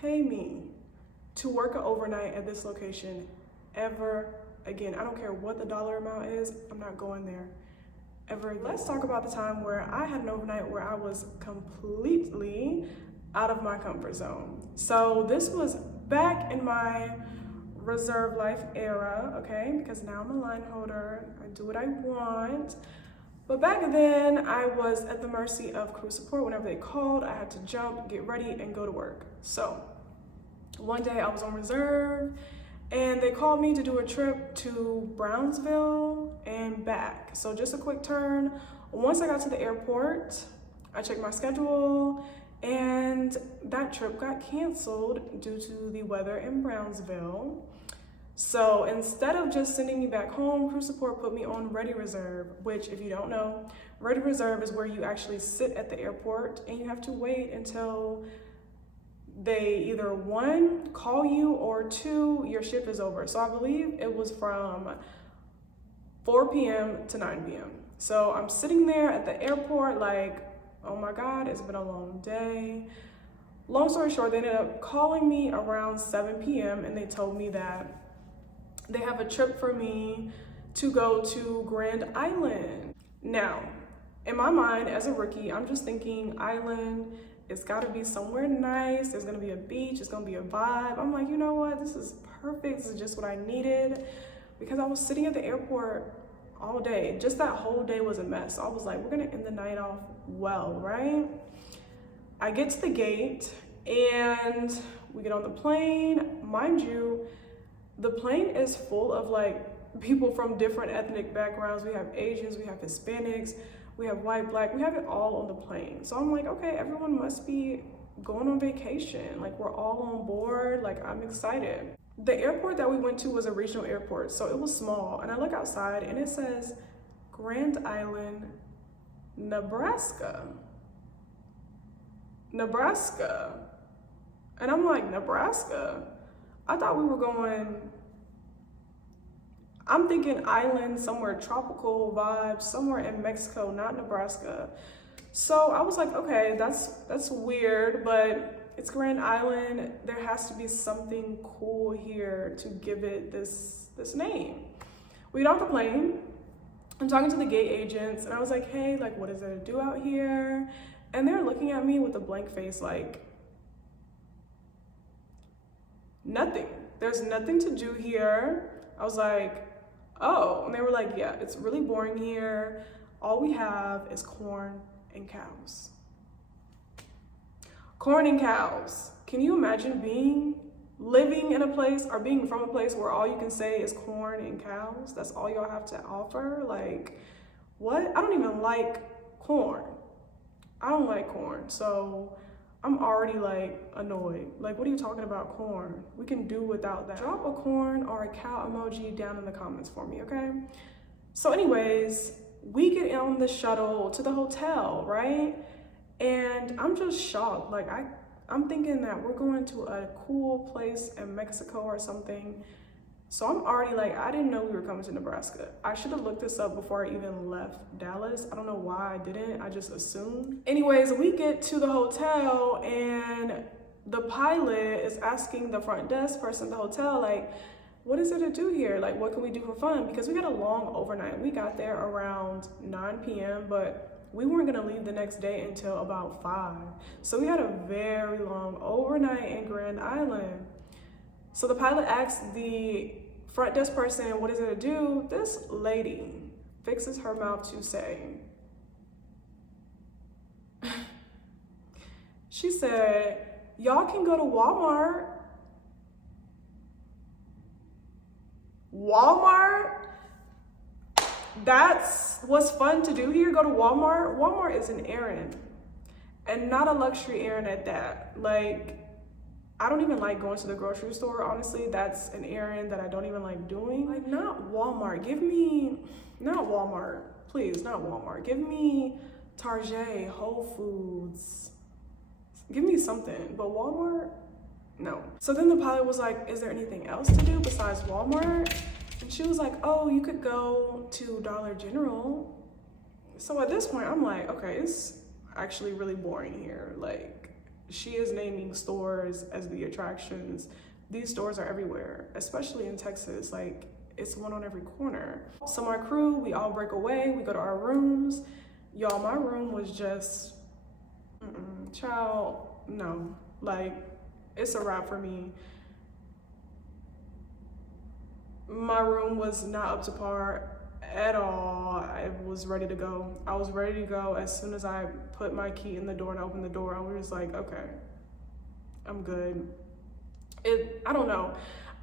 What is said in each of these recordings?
pay me to work an overnight at this location ever again. I don't care what the dollar amount is, I'm not going there ever again. Let's talk about the time where I had an overnight where I was completely out of my comfort zone. So this was back in my reserve life era, okay? Because now I'm a line holder, I do what I want. But back then, I was at the mercy of crew support. Whenever they called, I had to jump, get ready, and go to work. So one day I was on reserve, and they called me to do a trip to Brownsville and back. So just a quick turn. Once I got to the airport, I checked my schedule, and that trip got canceled due to the weather in Brownsville. So instead of just sending me back home, crew support put me on Ready Reserve, which, if you don't know, Ready Reserve is where you actually sit at the airport and you have to wait until they either one, call you, or two, your shift is over. So I believe it was from 4 p.m. to 9 p.m. So I'm sitting there at the airport like, oh my God, it's been a long day. Long story short, they ended up calling me around 7 p.m. and they told me that they have a trip for me to go to Grand Island. Now, in my mind as a rookie, I'm just thinking island, it's gotta be somewhere nice. There's gonna be a beach, it's gonna be a vibe. I'm like, you know what? This is perfect. This is just what I needed, because I was sitting at the airport all day. Just that whole day was a mess. So I was like, we're gonna end the night off well, right? I get to the gate and we get on the plane. Mind you, the plane is full of like people from different ethnic backgrounds. We have Asians, we have Hispanics, we have white, black, we have it all on the plane. So I'm like, okay, everyone must be going on vacation. Like, we're all on board, like, I'm excited. The airport that we went to was a regional airport, so it was small. And I look outside and it says Grand Island, Nebraska. Nebraska. And I'm like, Nebraska? I thought we were going, I'm thinking island, somewhere tropical vibes, somewhere in Mexico, not Nebraska. So I was like, okay, that's weird, but it's Grand Island. There has to be something cool here to give it this name. We get off the plane. I'm talking to the gate agents and I was like, hey, like, what is there to do out here? And they're looking at me with a blank face like, nothing. There's nothing to do here. I was like, oh. And they were like, yeah, it's really boring here. All we have is corn and cows. Corn and cows. Can you imagine living in a place or being from a place where all you can say is corn and cows? That's all y'all have to offer? Like, what? I don't even like corn. I don't like corn. So I'm already like annoyed. Like, what are you talking about corn? We can do without that. Drop a corn or a cow emoji down in the comments for me, okay? So anyways, we get on the shuttle to the hotel, right? And I'm just shocked. Like, I'm thinking that we're going to a cool place in Mexico or something. So I'm already like, I didn't know we were coming to Nebraska. I should have looked this up before I even left Dallas. I don't know why I didn't, I just assumed. Anyways, we get to the hotel and the pilot is asking the front desk person at the hotel, like, what is there to do here? Like, what can we do for fun? Because we had a long overnight. We got there around 9 p.m., but we weren't gonna leave the next day until about 5. So we had a very long overnight in Grand Island. So the pilot asked the front desk person, what is it to do? This lady fixes her mouth to say, she said, y'all can go to Walmart. Walmart? That's what's fun to do here, go to Walmart? Walmart is an errand, and not a luxury errand at that. Like, I don't even like going to the grocery store, honestly. That's an errand that I don't even like doing. Like, not Walmart. Give me, not Walmart. Please, not Walmart. Give me Target, Whole Foods. Give me something. But Walmart? No. So then the pilot was like, is there anything else to do besides Walmart? And she was like, oh, you could go to Dollar General. So at this point, I'm like, okay, it's actually really boring here. Like, she is naming stores as the attractions. These stores are everywhere, especially in Texas. Like, it's one on every corner. So my crew, we all break away, we go to our rooms. Y'all, my room was just, child, no. Like, it's a wrap for me. My room was not up to par at all. I was ready to go. I was ready to go as soon as I put my key in the door and opened the door. I was just like, okay, I'm good. I don't know.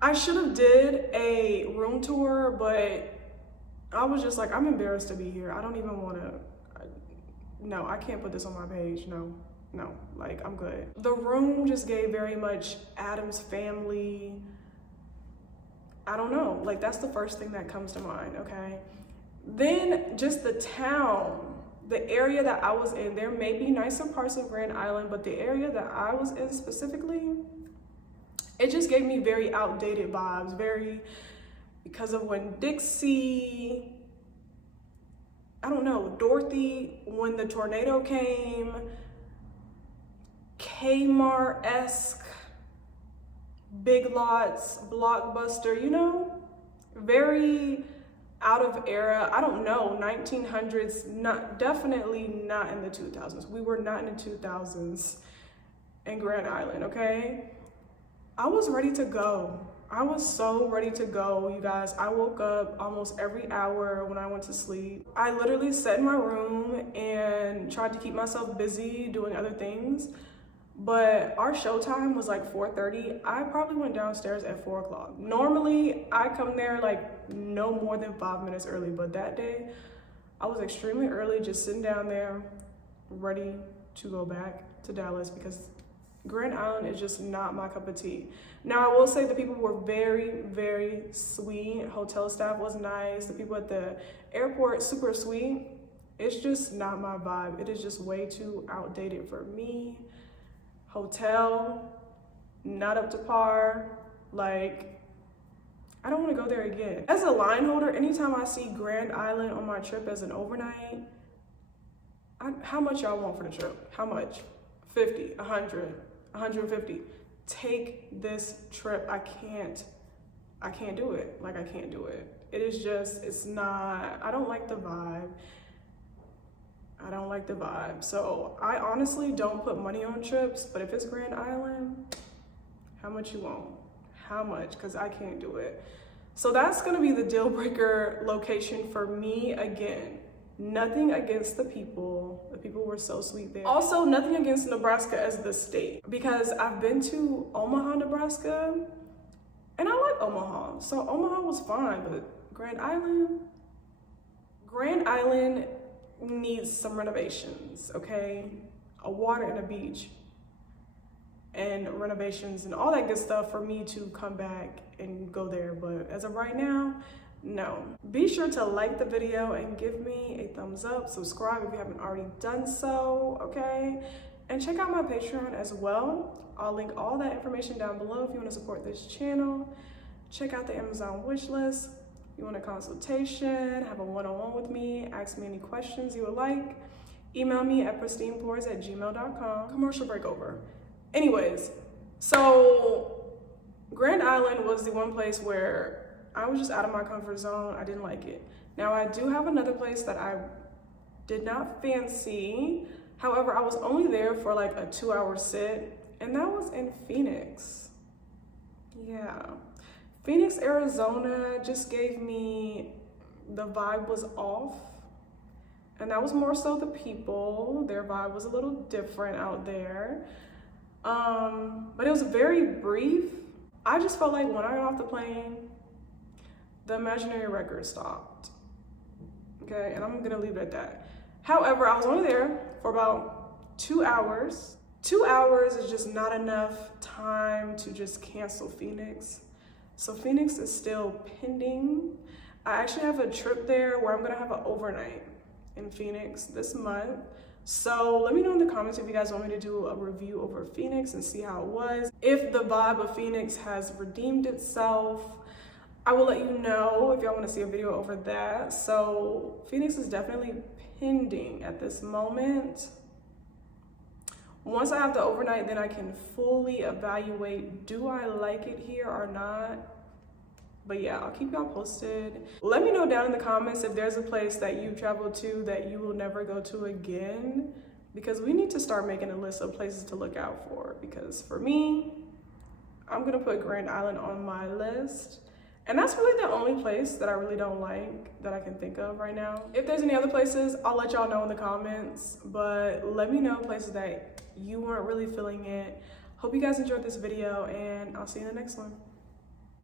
I should have did a room tour, but I was just like, I'm embarrassed to be here. I don't even want to. No, I can't put this on my page. No, like, I'm good. The room just gave very much Addams Family. I don't know, like, that's the first thing that comes to mind, okay? Then just the town, the area that I was in, there may be nicer parts of Grand Island, but the area that I was in specifically, it just gave me very outdated vibes, because of when Dixie, I don't know, Dorothy, when the tornado came, Kmart-esque, Big Lots, Blockbuster, you know, very out of era. I don't know, 1900s, definitely not in the 2000s. We were not in the 2000s in Grand Island, okay? I was ready to go. I was so ready to go, you guys. I woke up almost every hour when I went to sleep. I literally sat in my room and tried to keep myself busy doing other things. But our showtime was like 4:30. I probably went downstairs at 4 o'clock. Normally, I come there like no more than 5 minutes early, but that day, I was extremely early, just sitting down there, ready to go back to Dallas because Grand Island is just not my cup of tea. Now, I will say the people were very, very sweet. Hotel staff was nice. The people at the airport, super sweet. It's just not my vibe. It is just way too outdated for me. Hotel, not up to par. Like, I don't want to go there again. As a line holder, anytime I see Grand Island on my trip as an overnight, how much y'all want for the trip? How much? 50, 100, 150. Take this trip. I can't do it. Like, I can't do it. It is just, it's not, I don't like the vibe. I don't like the vibe. So I honestly don't put money on trips, but if it's Grand Island, how much you want? How much? Because I can't do it. So that's gonna be the deal breaker location for me again. Nothing against the people. The people were so sweet there. Also, nothing against Nebraska as the state, because I've been to Omaha, Nebraska, and I like Omaha. So Omaha was fine, but Grand Island needs some renovations, okay? A water and a beach and renovations and all that good stuff for me to come back and go there. But as of right now, no. Be sure to like the video and give me a thumbs up. Subscribe if you haven't already done so, okay? And check out my Patreon as well. I'll link all that information down below if you want to support this channel. Check out the Amazon wish list. You want a consultation, have a one-on-one with me, ask me any questions you would like, email me at pristinepores@gmail.com. Commercial break over. Anyways, so Grand Island was the one place where I was just out of my comfort zone. I didn't like it. Now, I do have another place that I did not fancy. However, I was only there for like a 2-hour sit, and that was in Phoenix. Yeah. Phoenix, Arizona just gave me, the vibe was off. And that was more so the people. Their vibe was a little different out there. But it was very brief. I just felt like when I got off the plane, the imaginary record stopped. Okay, and I'm gonna leave it at that. However, I was only there for about 2 hours. 2 hours is just not enough time to just cancel Phoenix. So Phoenix is still pending. I actually have a trip there where I'm gonna have an overnight in Phoenix this month. So let me know in the comments if you guys want me to do a review over Phoenix and see how it was. If the vibe of Phoenix has redeemed itself, I will let you know if y'all want to see a video over that. So Phoenix is definitely pending at this moment. Once I have the overnight, then I can fully evaluate, do I like it here or not? But yeah, I'll keep y'all posted. Let me know down in the comments if there's a place that you've traveled to that you will never go to again, because we need to start making a list of places to look out for. Because for me, I'm gonna put Grand Island on my list. And that's really the only place that I really don't like that I can think of right now. If there's any other places, I'll let y'all know in the comments, but let me know places that you weren't really feeling it. Hope you guys enjoyed this video, and I'll see you in the next one.